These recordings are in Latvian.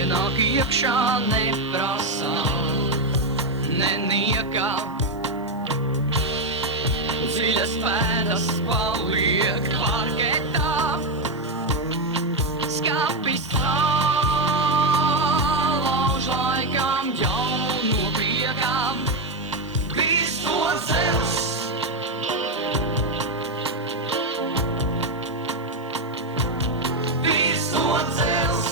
Ienāk iekšā neprasā, neniekā. Dziļas pēdas paliek parketā, skapis salauž laikam jauno priekām. Viss to dzels, viss to dzels.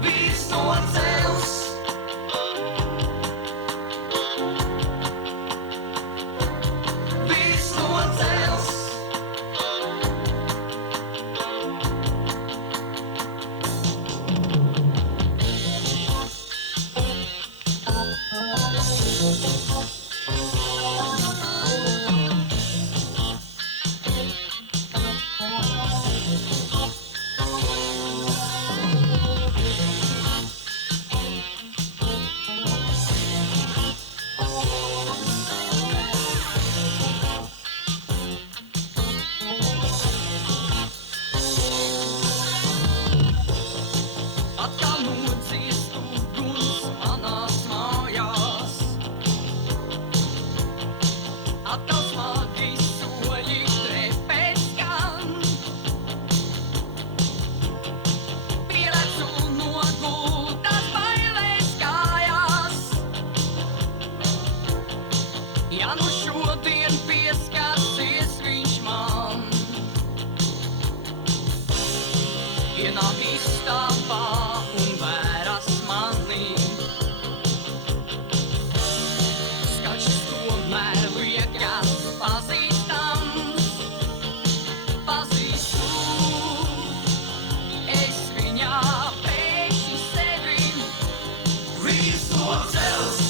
Viss to dzels. Ja nu šodien pieskarsies viņš man, ienāk istabā un vēras manī. Skačs tomēr liekas pazīstams, pazīstu. Es viņā pēkšņi sevi viss to dzels.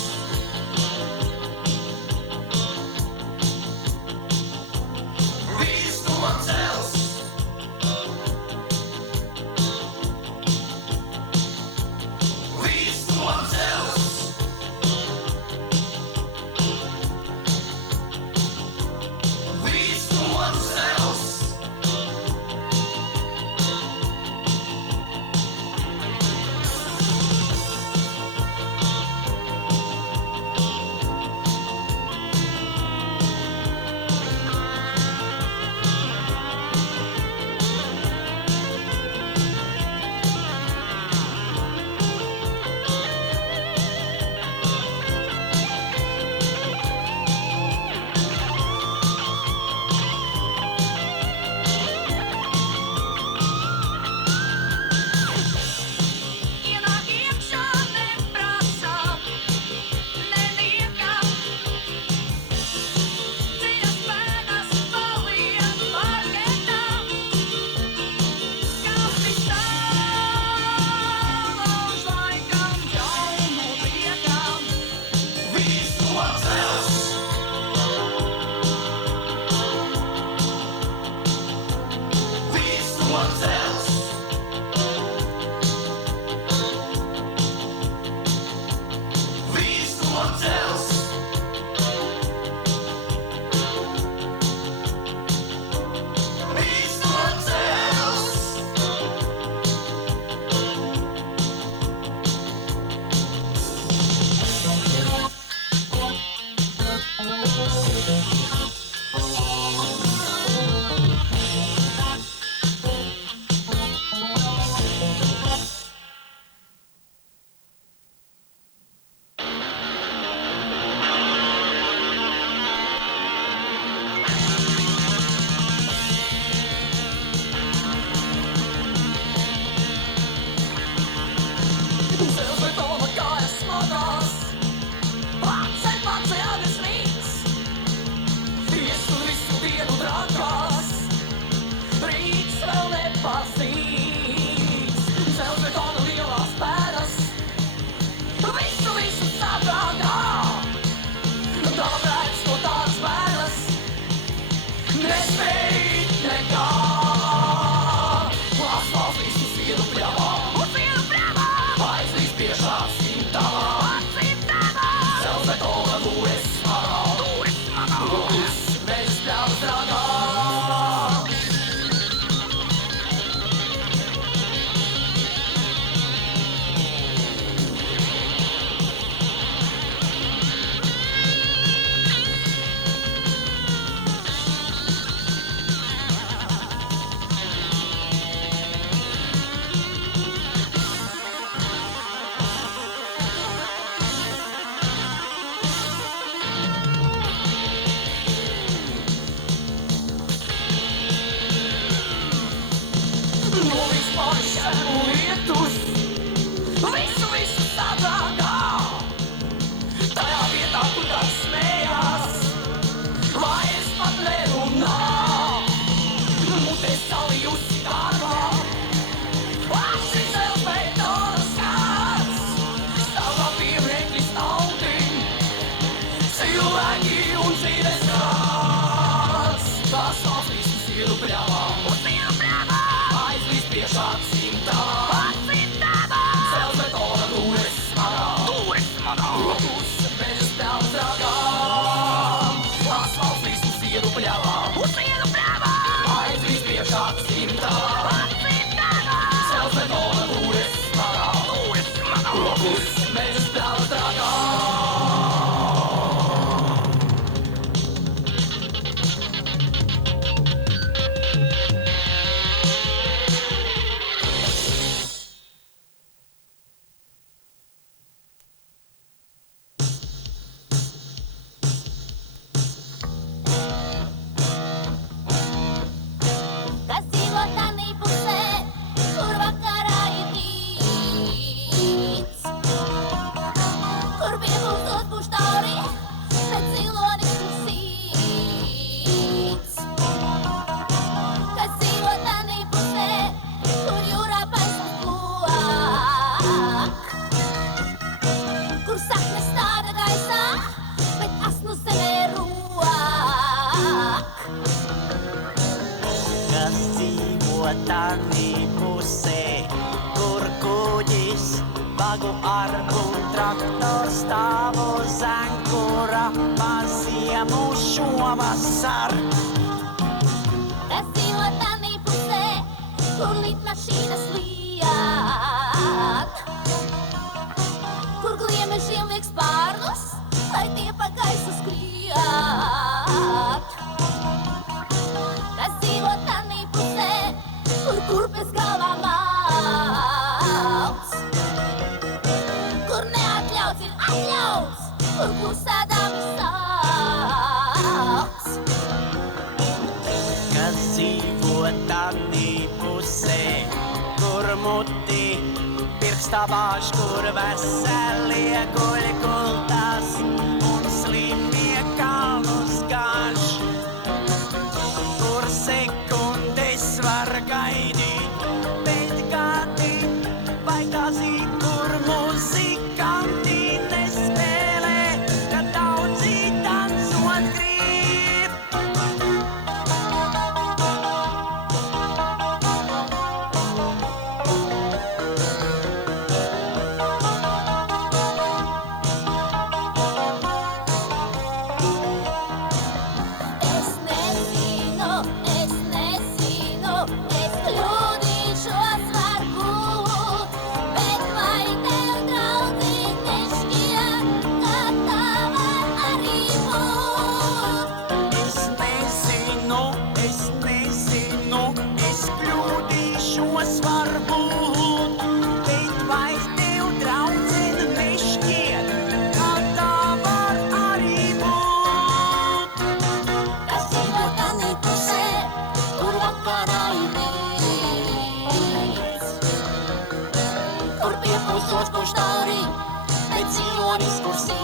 Nu vispār šķēru lietus, visu sadragā. Tajā vietā, kur kāds smējās, vai es pat nerunā. Mute salijusi darbā, acis vēl betona skats. Stāvā piemēkļi staltim, cilvēki un dzīves kāds. Tās valstīs uz sienu pļāvā, aizlīst priekšā cimtām. Cels betona dūres smagā, rokus mežas pļāvas ragām. Tās valstīs uz sienu pļāvā, aizlīst priekšā cimtām. Cels betona dūres smagā, rokus mežas pļāvas ragām. Kas dzīvo tanī pusē, kur vakarā ir rīts, kur piepūstot puštauri, bet zilonis klusīts. Kas dzīvo tanī pusē, kur jūrā paismas plok, kur saknes stāda gaisā, bet asnu zemē rok. Kas dzīvo tanī pusē, kur kuģis vagu argu traktors stāv uz ankura pa ziemu šovasar. Kas dzīvo tanī pusē, kur lidmašīnas liet, kur gliemežiem liek spārnus, lai tie pa gaisu skriet. Kas dzīvo tanī pusē, kur kurpes galvā malts, kur neatļauts ir atļauts, kur klusēdām ir salts. Kas dzīvo tanī pusē, kur muti pirkstā bāž, kur veselie guļ gultās un slimie kalnus gāž. Kur sekundes var gaidīt, bet gadi vai gazīt, kur muzikanti nespēlē, kad daudzi dansot grib. Es nezinu, es kļūdīšos varbūt, bet vai tev, draudziņ, nešķiet, ka tā var arī būt? Es nezinu, es kļūdīšos varbūt, bet vai tev, draudzene, nešķiet, ka tā var arī būt? Kas dzīvo tanī pusē, kur vakarā ir rīts, kur piepūstot puštauri, bet zilonis klusīts.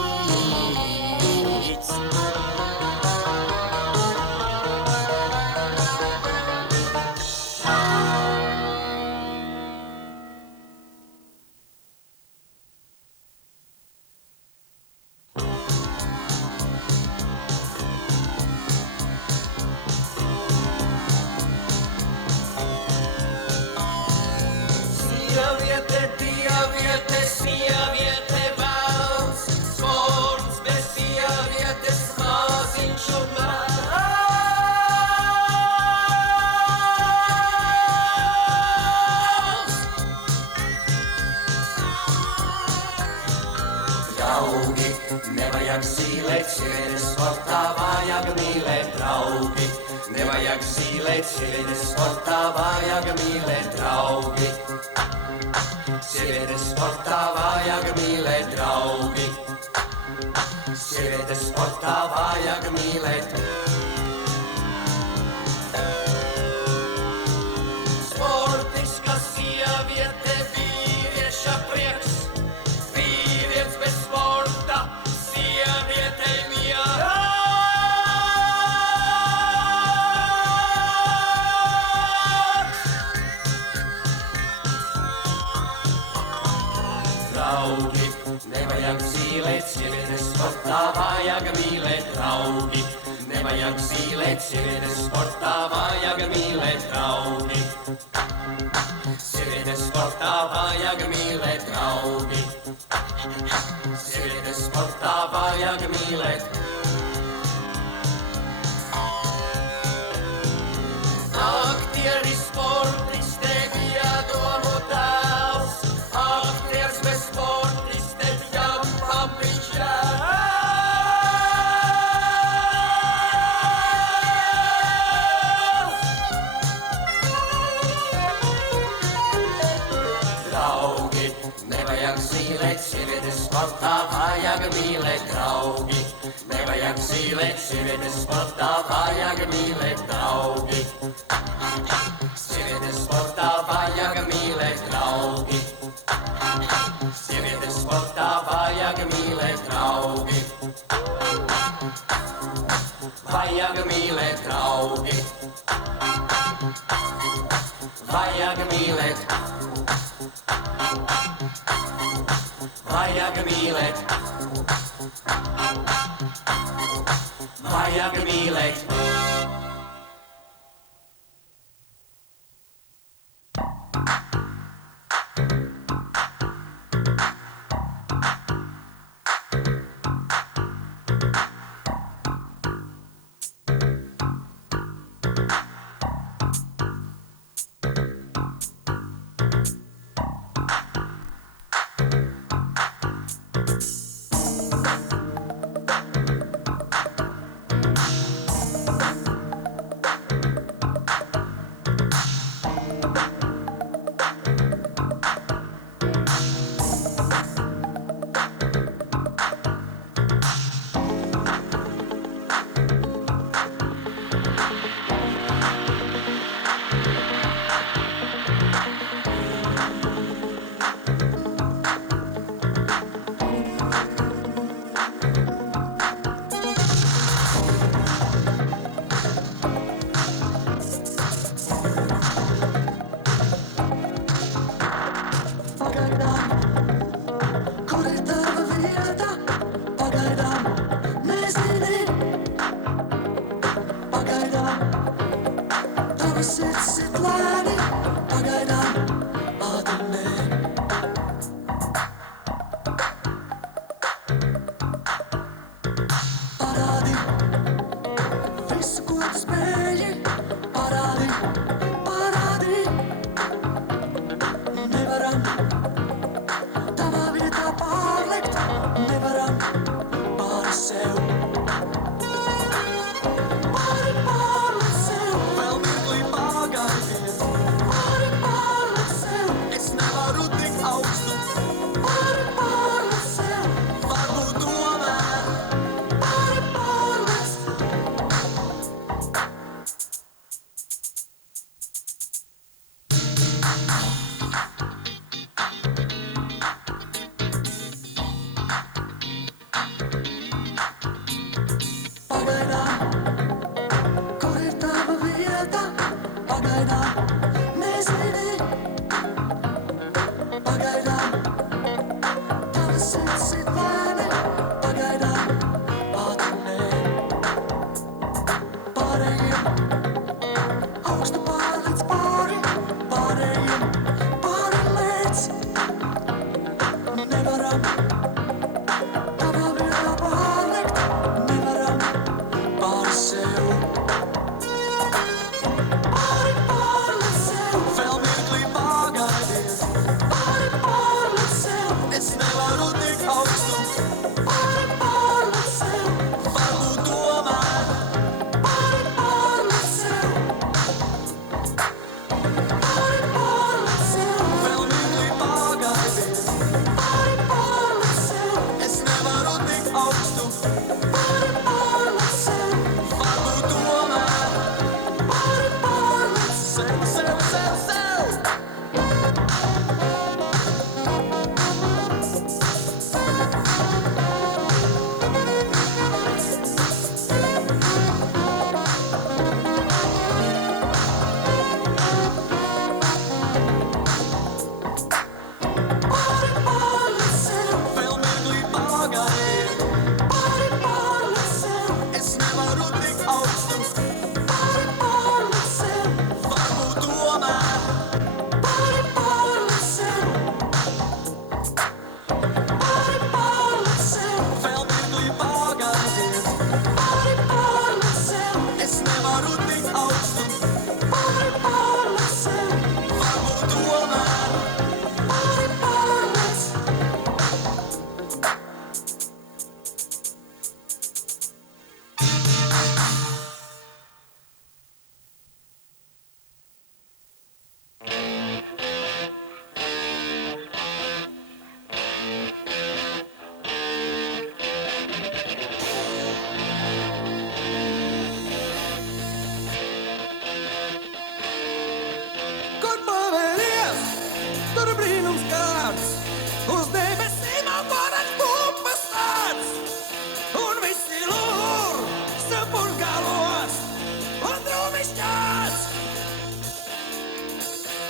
Sieviete velns, sports bez sievietes maziņš un melns. Draugi, nevajag zīlēt sievietes sportā, vajag mīlēt draugi. Nevajag zīlēt sievietes sportā, vajag mīlēt draugi. Sievietes sportā vajag mīlēt draugi. Sievietes sportā vajag mīlēt. Sporti Nevajag zīlēt sievietes sportā, vajag mīlēt draugi. Nevajag zīlēt sievietes sportā, vajag mīlēt draugi. Sievietes sportā, vajag mīlēt draugi. Sievietes sportā, vajag mīlēt. Aktieri sportiste, viedomu tēls. Aktieris bez sportiste, jām papišķē. Draugi, nevajag zīlēt sievietes sportā, vajag mīlēt draugi. Nevajag zīlēt sievietes sportā, vajag mīlēt draugi. Sievietes sportā, vajag mīlēt draugi. Sievietes sportā, vajag mīlēt draugi. Vajag mīlēt draugi. Vajag mīlēt. Vajag mīlēt. Vajag mīlēt.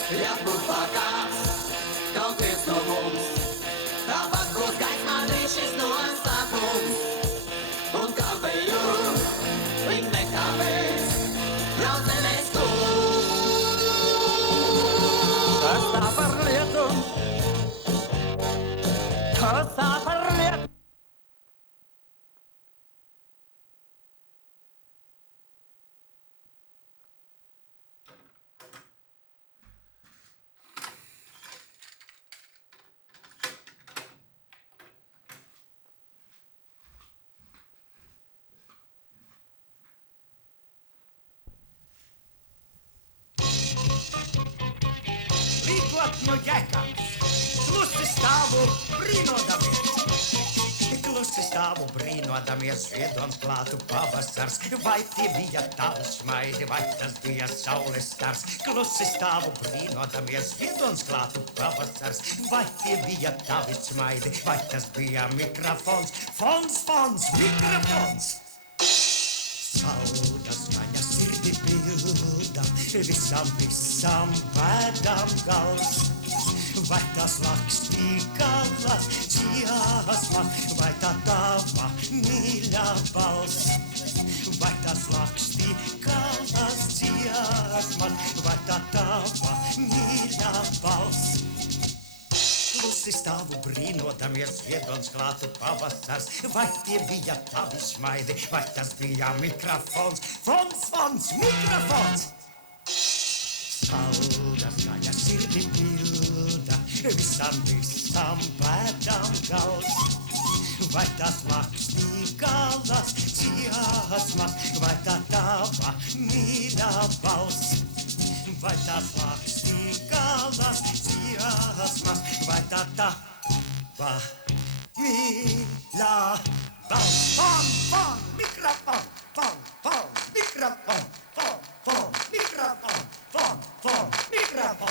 Ja būtu kāds kaut viens no mums, tāpat būs gaismā drīz šis noslēpums. Un kāpēju viņi nekāpēs, draudzenēs kūs. Kas tā par lietu? Kas tā par lietu? Līkot no jēkams, klusi stāvu brīnodamies. Klusi stāvu brīnodamies, ziedons klātu pavasars. Vai tie bija tavi smaidi, vai tas bija saules stars? Klusi stāvu brīnodamies, ziedons klātu pavasars. Vai tie bija tavi smaidi, vai tas bija mikrofons? Fons, mikrofons! Sauda skaņa sirdi pilda, visam pēdām gals. Vai tas lakstī galas dziesma, vai tā tava mīļā balss? Vai tas lakstī galas dziesma, vai tā tava mīļā balss? Klusi stāvu brīnodamies, ziedons klātu pavasars. Vai tie bija tavi smaidi, vai tas bija mikrofons? Fons, mikrofons! Sauda skaņa sirdi pilda, visam pēdām gals. Vai tas lakstī galas dziesma, vai tā tava mīļā balss? Vai tas lakstī galas dziesma, vai tā tava mīļā balss? Fon, mikrofon, fon, mikrofon, fon, mikrofon. Fon, mikrofon,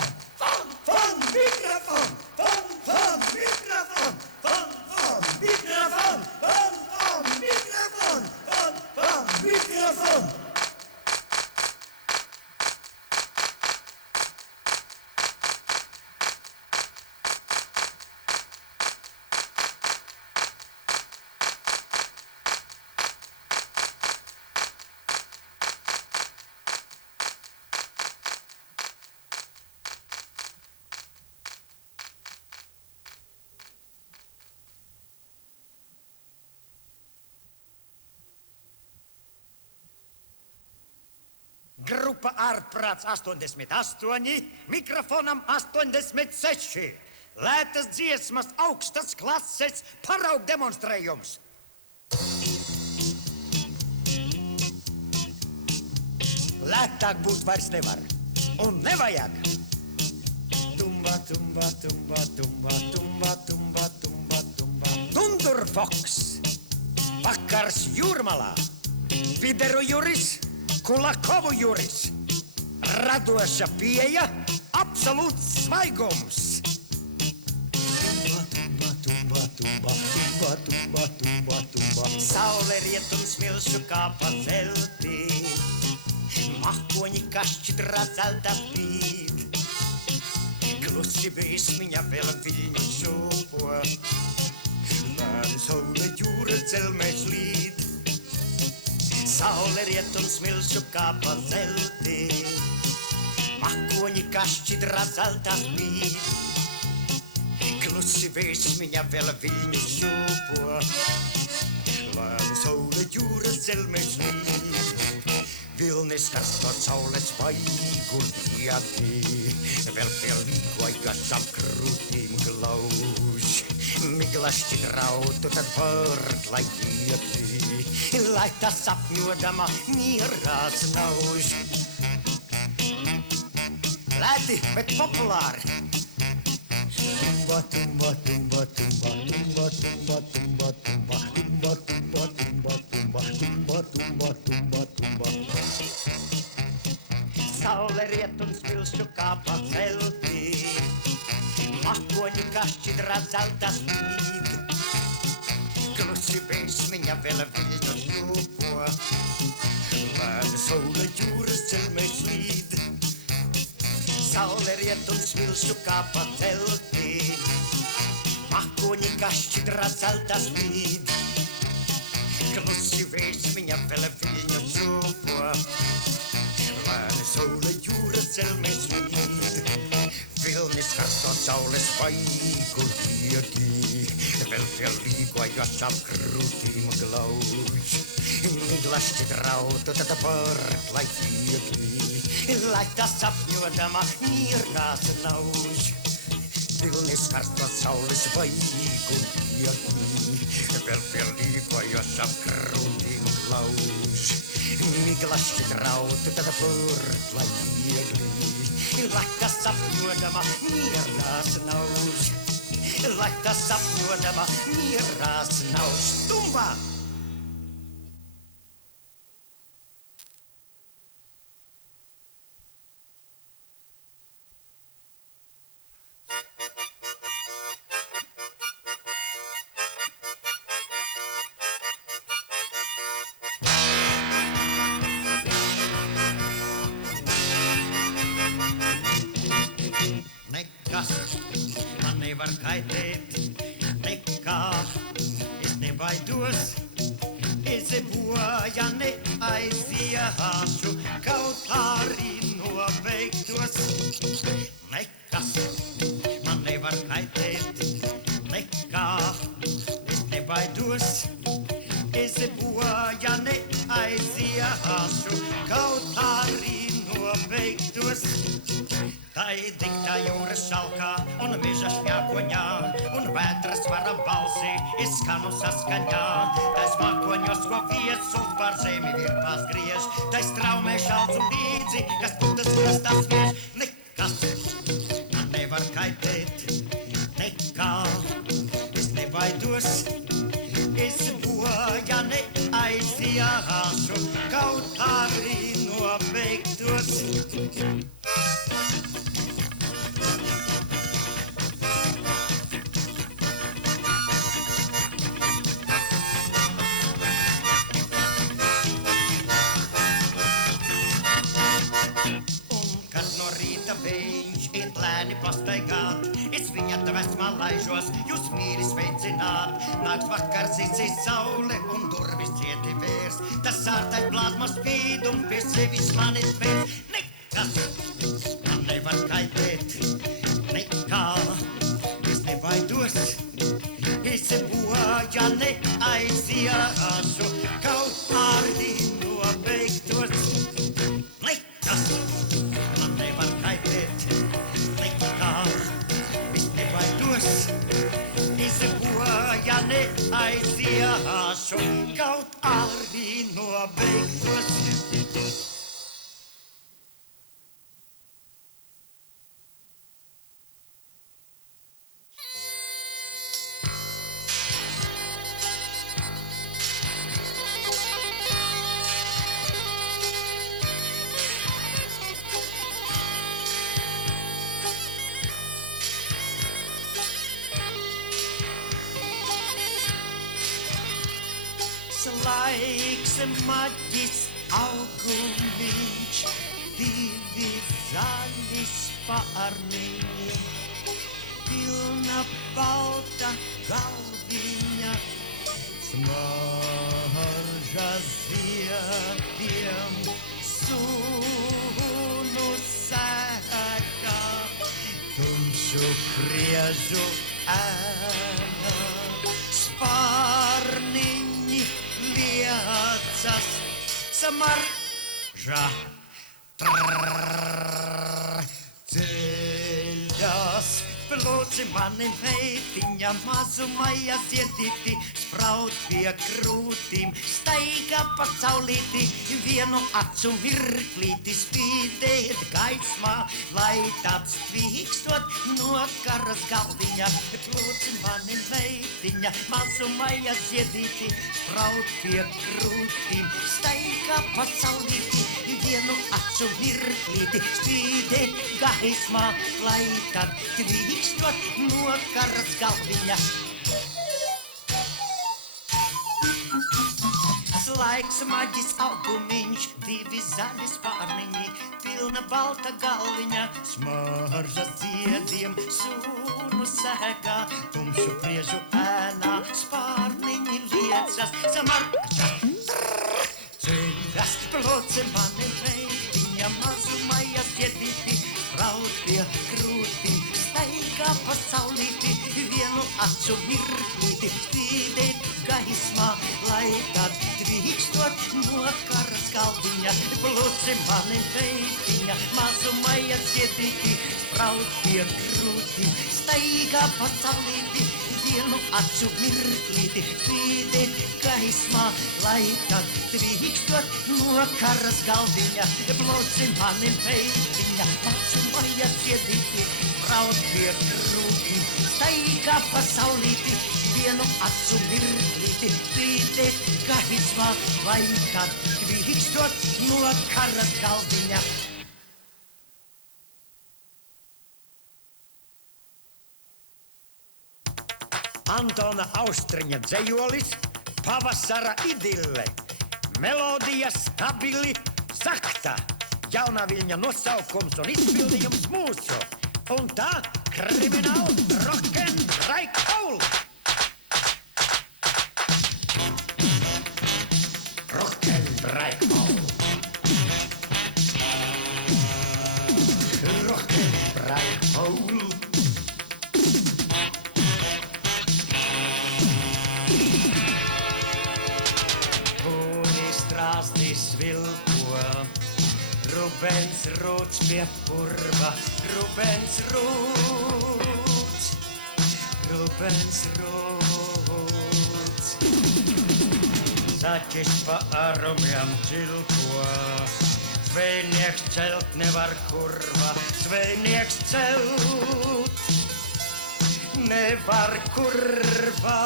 fon, mikrofon, fon, mikrofon, fon, mikrofon, fon, mikrofon, fon, mikrofon. Grupa ārprāts 88, mikrofonam 86. Lētas dziesmas, augstas klases, paraug demonstrējums. Lētāk būt vairs nevar, un nevajag. Tumba, tumba, tumba, tumba, tumba, tumba, tumba, tumba. Tundurfoks, vakars jūrmalā, Pideru juris, Kulakovu juris, radoša pieeja, absolūts svaigums. Tumba. Saule riet un smilšu kāpa veltī, makoņi kašķidrā zelta spīd. Klusi vēsmiņa vēl viļņu šūpo, lēni saule jūra dzelmēs līd. Saule riet un smilšu kāpa zeltī, makoņi kašķidrā zelta spīd. Klusi vēsmiņa vēl viļņu šūpo, lēni saule jūra dzelmēs līd. Vilnis, kas no saules vaigu vietī, vēl pie līgojas ap krūtīm glauž. Migla šķidrautu, tad vārd, lai ietī, lai tā sapņodama mierā snauž. Lēti, bet populāri. Tumba, tumba, tumba, tumba, tumba, tumba, tumba, tumba, tumba, tumba, tumba, tumba, tumba, tumba, tumba, tumba. Saule riet un smilšu kāpa zeltī, makoņi kašķidrā zelta spīd. Klusi vēsmiņa vēl viļņu šūpo, lēni saule jūras dzelmēs līd. saule riet un smilšu kā pa telti. Makoņi kašķidrā zelta spīd. Klusi vējš viņa vēl viļņu čūpo. Lēni saule jūra celmēs mīt. Vilnis karsto saules vaigu diegi. Vēl pie līgojas ap krūtīm glauž. Migla šķidrautu tad pārklai viegli. Lai tā sapņodama mierās nauž. Vilnis karsto saules vaigu diegi. Vēl pie līgojas ap krūtīm glauž. Migla šķidrautu tad pārklai viegli. Lai tā sapņodama mierās nauž. Lai tā sapņodama mierās nauž. Tumba! Nekas man nevar kaitēt, nekā es nebaidos. Es bojā neaiziešu, kaut arī nobeigtos. Nekas man nevar kaitēt, nekā es nebaidos. Es bojā neaiziešu, kaut arī nobeigtos. Tai diktā jūras šalkā un meža šņākoņā un vētras vara balsī izskanu saskaņā. Tai smakoņos, ko viesuls par zemi virpās griež, tai straumē šalts un līdzi, kas putas krastā sviež. Nekas man nevar kaitēt, nekā es nebaidos. Es bojā neaiziešu, kaut arī nobeigtos. Viņš iet lēni pastaigāt, es viņa tvēsmā laižos, jūs mīļi sveicināt. Nāks vakars, izcīs saule un durvis cieti vērs, tas sārtais plazmas spīd un pie sevis mani spērs. Nekas man nevar kaitēt, nekā es nebaidos. Es bojā neaiziešu, kaut arī nobeigtos. Nekas man nevar kaitēt, nekā es nebaidos. Es bojā neaiziešu, kaut arī nobeigtos. Laiks maģis augumiņš, divi zaļi spārniņi, pilna balta galviņa, smarža ziediem, sunu sēkā, tumšu priežu ēna, spārniņi liecas, samarža ceļas. Plūci mani meitiņa, mazumā ziedīti, spraud pie krūtīm, staigā pa saulīti, vienu acu mirklīti spīdēt gaismā, lai tāds tvīkstot no karas galdiņa. Plūci mani meitiņa, mazumā ziedīti, spraud pie krūtīm, staigā pa saulīti, vienu acu mirklīti, spīdēt gaismā, lai tāds tvīkstot no karas galdiņa. Laiks maģis augumiņš, divi zaļi spārniņi, pilna Melna balta galviņa, smarža dziediem, sūnu sēkā, tumšu priežu ēnā, spārniņi liecas, samarkača. Ceļas, ploce mani meitiņa, mazumajas iedīti, spraud pie krūtīm, staigā pasaulīti, vienu acu mirklīti, spīdēt gaismā, lai tad trīkstot no karas galviņa. Ploce mani meitiņa, mazumajas iedīti, spraud pie krūtīm, staigā pasaulīti, vienu acu mirklīti, spīdēt gaismā, lai tad trīkstot no karas galviņa. Ploce mani meitiņa, mazumajas iedīti, spraud pie krūtīm, staigā pasaulīti, vienu acu mirklīti, spīdēt gaismā, lai tad trīkstot no karas galviņa. Antona Austriņa dzejolis, pavasara idille. Melodija stabili, sakta. Jaunā Viļņa nosaukums un izpildījums mūsu. Un tā Krimināla rock'n'roll. Rock'n'roll. Rock'n'roll. Svilpo, Rubens Rūts pie purva, Rubens Rūts, Rubens Rūts. Zaķis pa arumjam cilpo, zvejnieks celt nevar kurva, zvejnieks celt nevar kurva,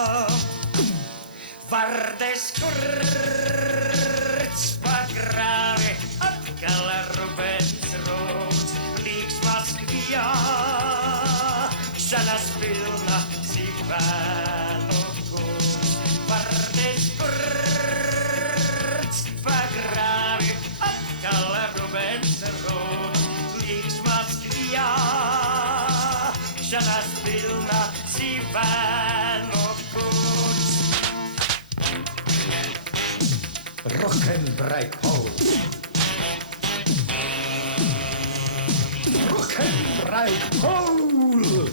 vardes kurts pagrāvi, atkal Rubens Rūts, līks Maskvijā, šanas pilna Sivēnu kungs. Vardes kurts pagrāvi, atkal Rubens Rūts, līks Maskvijā, šanas pilna Sivēnu kungs. Rock'n'roll. Rock'n'roll.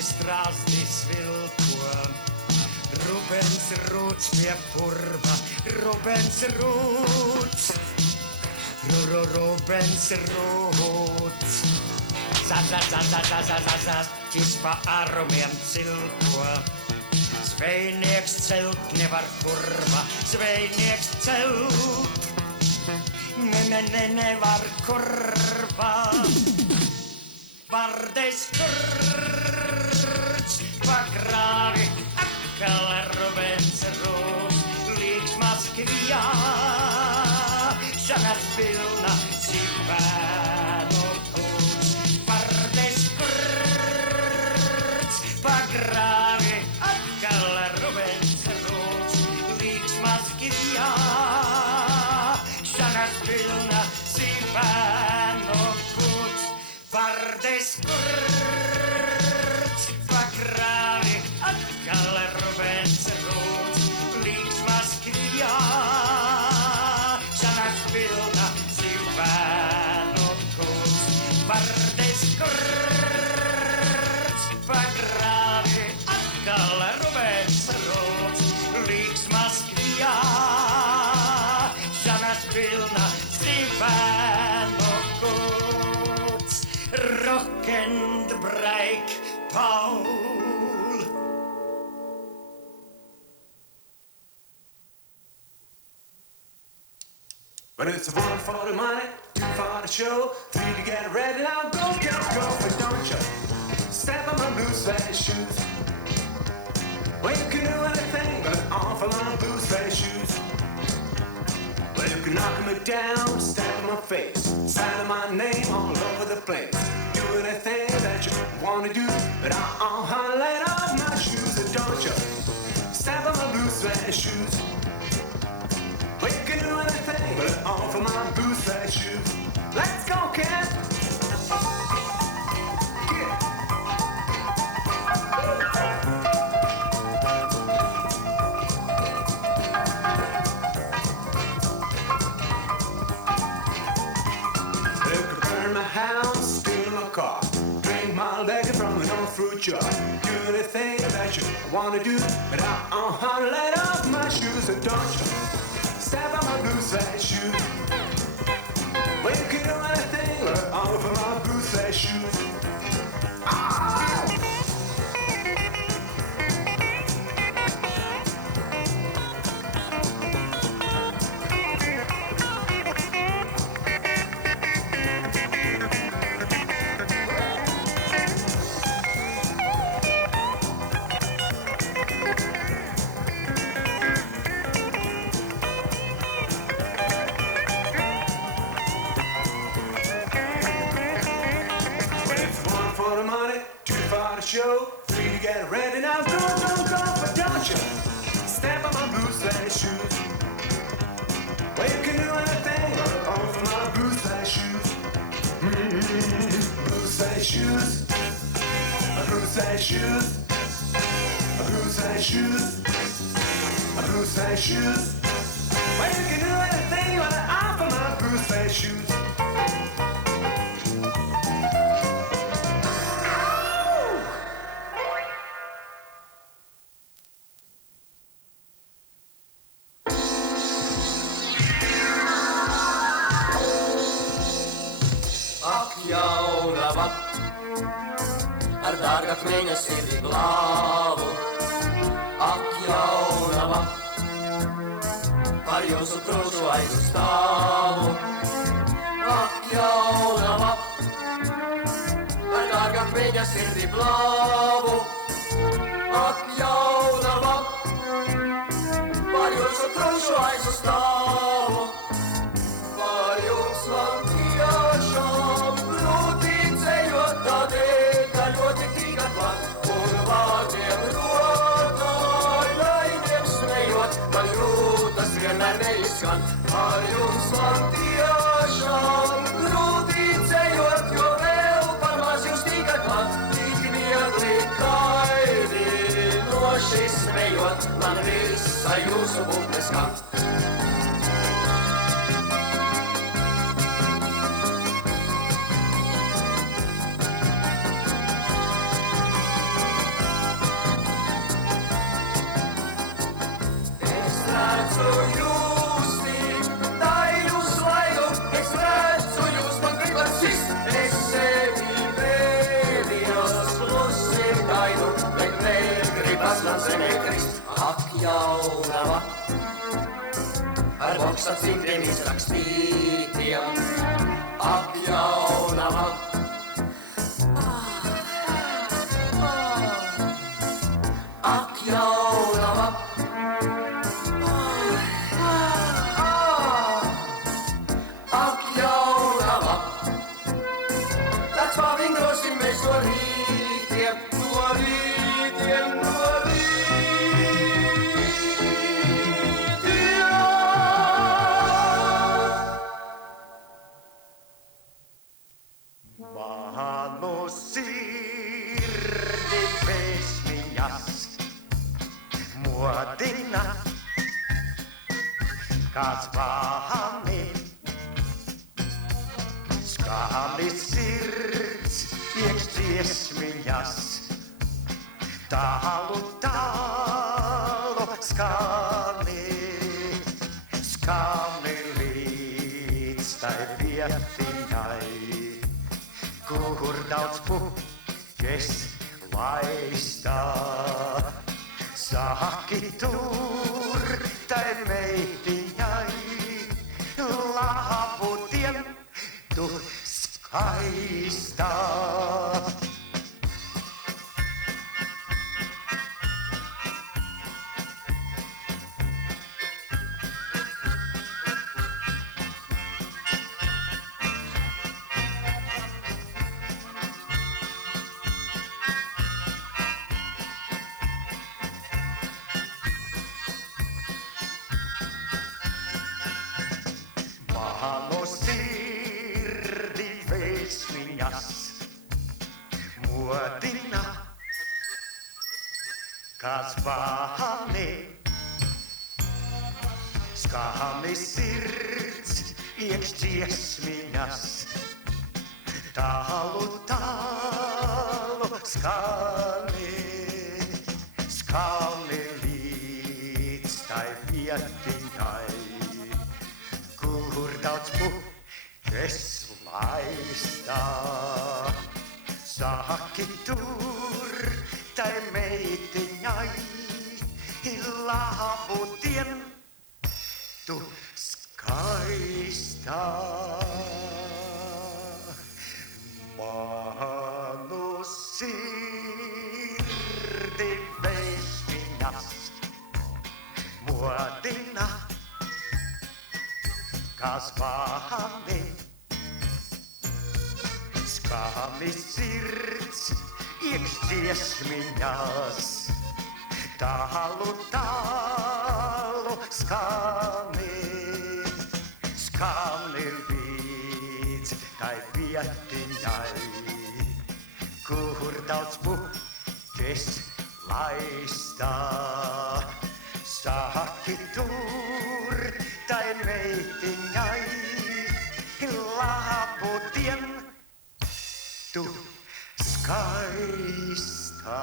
Strasti svilpo, Rubens Rūts pie purva, Rubens Rūts, Rubens Rūts. Zaķis pa arumiem cilpo, zvejnieks celt nevar kurva, zvejnieks celt nevar kurva. Vardes kurts pagrāvi, atkal Rubens Rūts, līks Maskvijā, šanas pilna Sivēnu kungs. Vardes kurts pagrāvi, atkal Rubens Rūts, līks Maskvijā, šanas pilna Sivēnu kungs. Vardes kurts pagrāvi, atkal Rubens Rūts, līks Maskvijā, šanas pilna Sivēnu kungs. Vardes kurts pagrāvi, atkal Rubens Rūts, līks Maskvijā, šanas pilna Sivēnu kungs. Rock and break, Paul. But it's 1 for the money, 2 for the show, 3 to get ready. Now go, girls, go, but don't you step on my blue suede shoes. Well, you can do anything but an awful lot of blue suede shoes. Well, you can knock me down, stamp on my face, sign my name all over the place. Do anything that you want to do, but I'll let off my shoes. And don't you step on my blue suede shoes. We can do anything but on for my blue suede shoes. Let's go, kid. House, steal my car, drink my liquor from an old fruit jar. Do anything that you wanna do, but I don't wanna let off my shoes. So don't you step on my blue suede shoes. We can do anything but all for my blue suede shoes. Show, free to get ready now. Go, but don't you step on my blue suede shoes. Well, you can do anything but all for my blue suede shoes. Blue suede shoes, blue suede shoes, blue suede shoes, blue suede shoes. Well, you can do anything but all for my blue suede shoes. Ar dārgakmeņa sirdi glāvu, ak jaunava, par jūsu krūšu aizu stāvu, ak jaunava, ar dārgakmeņa sirdi glāvu, ak jaunava, par jūsu krūšu aizu stāvu, par jums man tiešām grūti ceļot tādēļ, ka ļoti tīkat man un vārdiem rotāj, laimiem smējot, man jūtas vienmēr neizskan. Ar jums man tiešām grūti ceļot, jo vēl par maz jūs tīkat man, tik viegli kaidinoši smējot, man visa jūsu būtne skan. Ak jaunava, ar boksa cimdiem izrakstītiem, ak jaunava. Ak jaunava, ak jaunava, tāds pavindrosim mēs no rītiem, no rītiem, no rītiem. Manu sirdi vēsmiņas modina, kāds vāni, skani sirds iekš dziesmiņas, tālu, tālu skani, skani līdz tai vietiņai. Kur daudz puķes laistā, saki tur tai meitiņai, labu dienu tu skaistā. skani sirds iekš dziesmiņas. Tālu, tālu skani, skani līdz tai vietiņai, kur daudz puķes laistā. Saki tur tai meitiņai, labu dienu, tu skaistā. Manu sirdi vēsmiņas modina, kā zvani. Skani sirds iekš dziesmiņas, tālu, tālu skani, skani līdz tai vietiņai, kur daudz puķes laistā. Saki tur tai meitiņai, labu dienu, tu skaistā.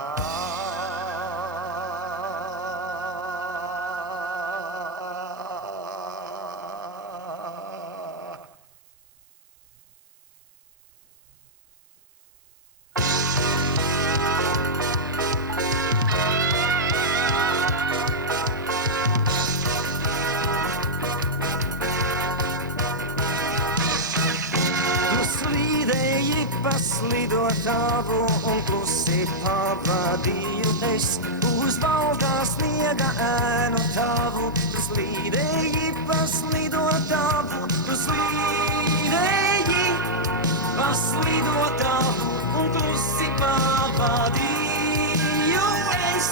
Slidotavu un klusi pavadīju es uz baltā sniega ēnu tavu. Tu slīdēji pa slidotavu, tu slīdēji pa slidotavu un klusi pavadīju es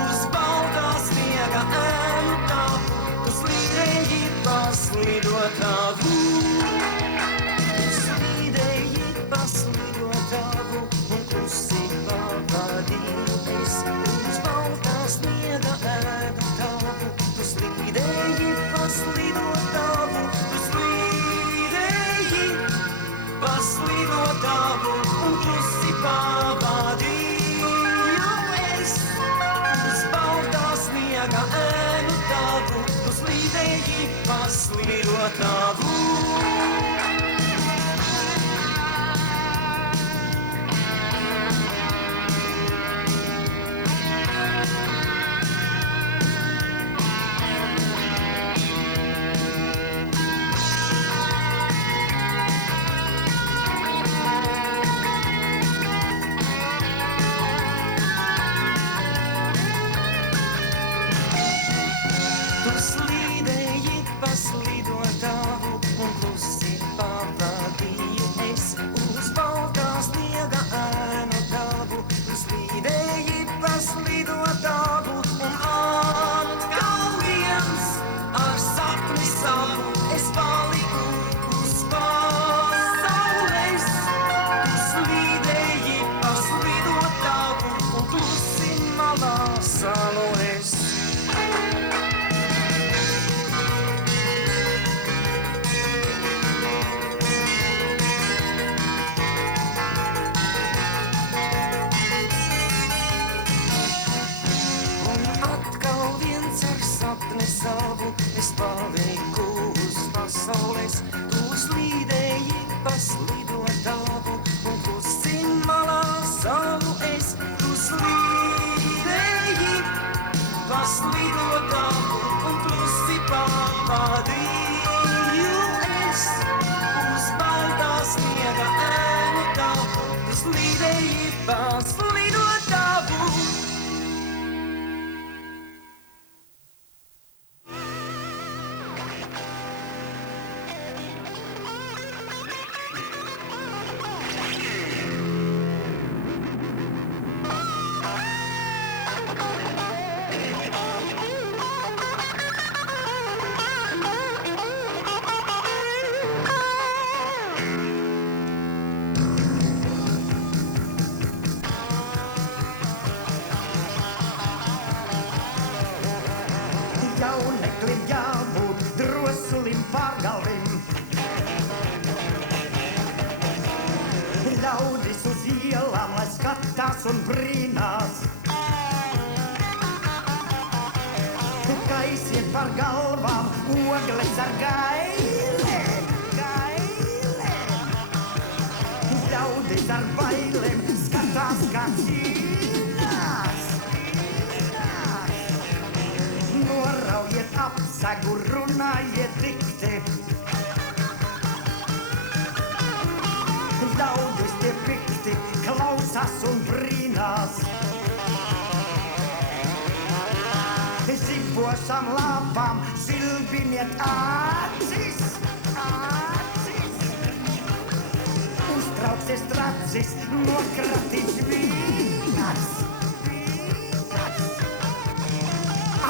uz baltā sniega ēnu tavu. Tu slīdēji pa slidotavu. Slidotavu un klusi pavadīju es uz baltā sniega ēnu tavu. Tu slīdēji pa slidotavu, tu slīdēji pa slidotavu un klusi pavadīju es uz baltā sniega ēnu tavu. Tu slīdēji pa slidotavu. Slidotavu un klusi pavadīju es uz baltā sniega ēnu tavu. Tu slīdēji pa slidotavu un atkal viens ar sapni savu es paliku uz pasaules. Tu slīdēji pa slidotavu un klusi malā salu es. Savu es paliku uz pasaules, tu slīdēji pa slidotavu un klusi malā savu es. Tu slīdēji pa slidotavu un klusi pavadīju es uz baltā sniega ēnu tavu. Tu slīdēji pa slidotavu. Jauneklim jābūt drosulim pārgalvim. Ļaudis uz ielām, lai skatās un brīnās. Kaisiet par galvām, ogles ar gailēm, gailēm. Ļaudis ar bailēm skatās, kā cīnās, cīnās. Noraujiet apsegu, runājiet dikti. Ļaudis tie pikti, klausās un brīnās. Zibošām lapām silbiniet acis, acis. Uztrauksies tracis, nokratīs vīnas, vīnas.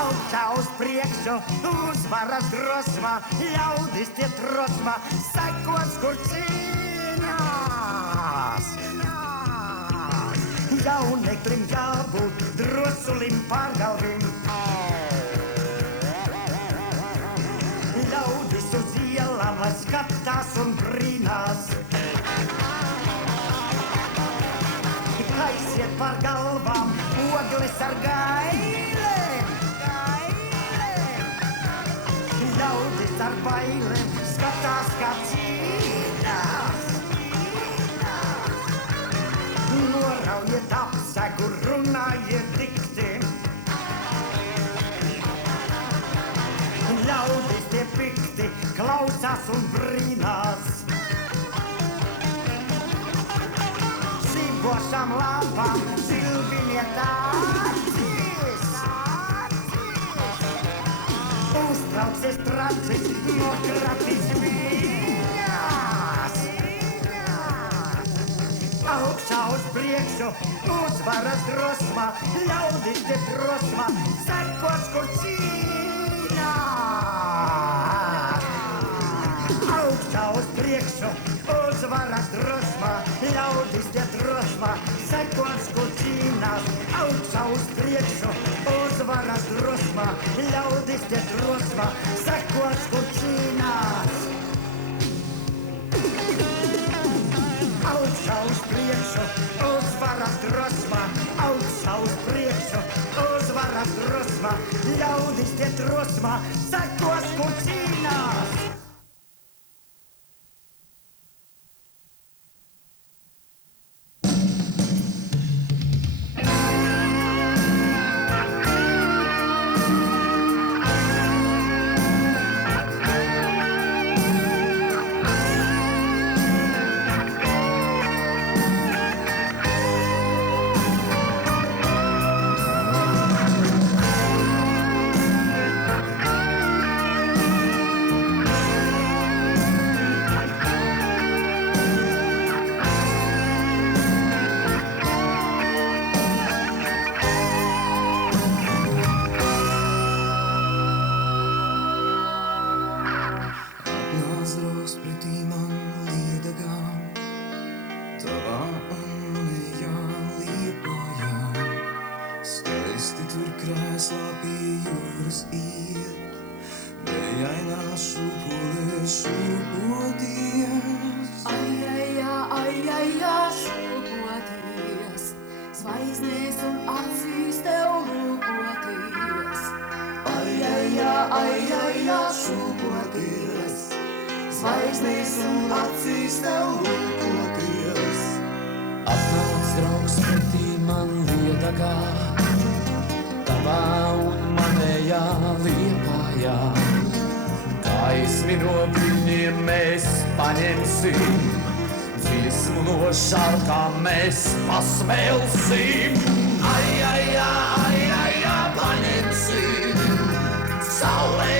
Augšā uz priekšu, uzvaras drosma, ļaudis tie drosma, sekos, kur cīnās. Jauneklim jābūt drosulim pārgalvim. Ļaudis uz ielām, lai skatās un brīnās. Kaisiet par galvām, ogles ar gailēm, gailēm. Ļaudis ar bailēm skatās, kā cīnās, cīnās. Noraujiet apsegu, runājiet dikti. Ļaudis tie pikti, klausās un brīnās. Zibošām lapām silbiniet acis, acis. Uztrauksies tracis, nokratīs vīnas, vīnas. Augšā uz priekšu, uzvaras drosma, ļaudis tie drosma, sekos, kur cīnās. Augšā uz priekšu, uzvaras drosma, ļaudis tie drosma, sekos, kur cīnās. Augšā uz priekšu, uzvaras drosma, ļaudis tie drosma, sekos, kur cīnās. Augšā uz priekšu, uzvaras drosma, augšā uz priekšu, uzvaras drosma, ļaudis tie drosma, sekos, kur cīnās. Zvaigznīs un acīs tev lūkoties. Atnāc, draugs, pretī man liedagā, tavā un manējā Liepājā. Gaismi no viņiem mēs paņemsim, dziesmu no šarkām mēs pasmelsim. Ai, ai, ai, ai, ai, paņemsim, saulē